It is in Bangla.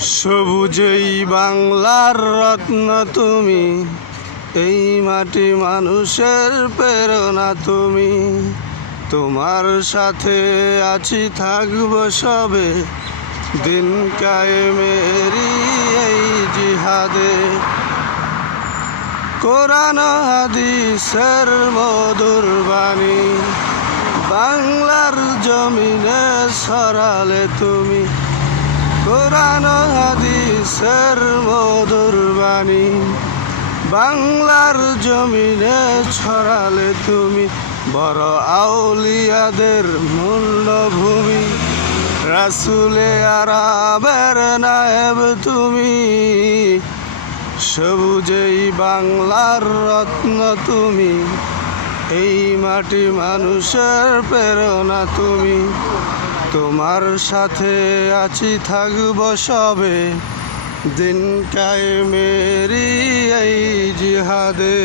সবুজেই বাংলার রত্ন তুমি, এই মাটি মানুষের প্রেরণা তুমি। তোমার সাথে আছি থাকব সবে, দিন কায়েমেরি এই জিহাদে। কোরআন হাদিসের মধুর বাণী বাংলার জমিনে ছড়ালে তুমি। কোরআন হাদিসের মধুর বাণী বাংলার জমিনে ছড়ালে তুমি। বড় আউলিয়াদের মূল্যভূমি, রাসূলে আরাবের নায়েব তুমি। সবুজেই বাংলার রত্ন তুমি, এই মাটি মানুষের প্রেরণা তুমি। তোমার সাথে আছি থাকব সবে, দিন কায়েমেরি এই জিহাদে।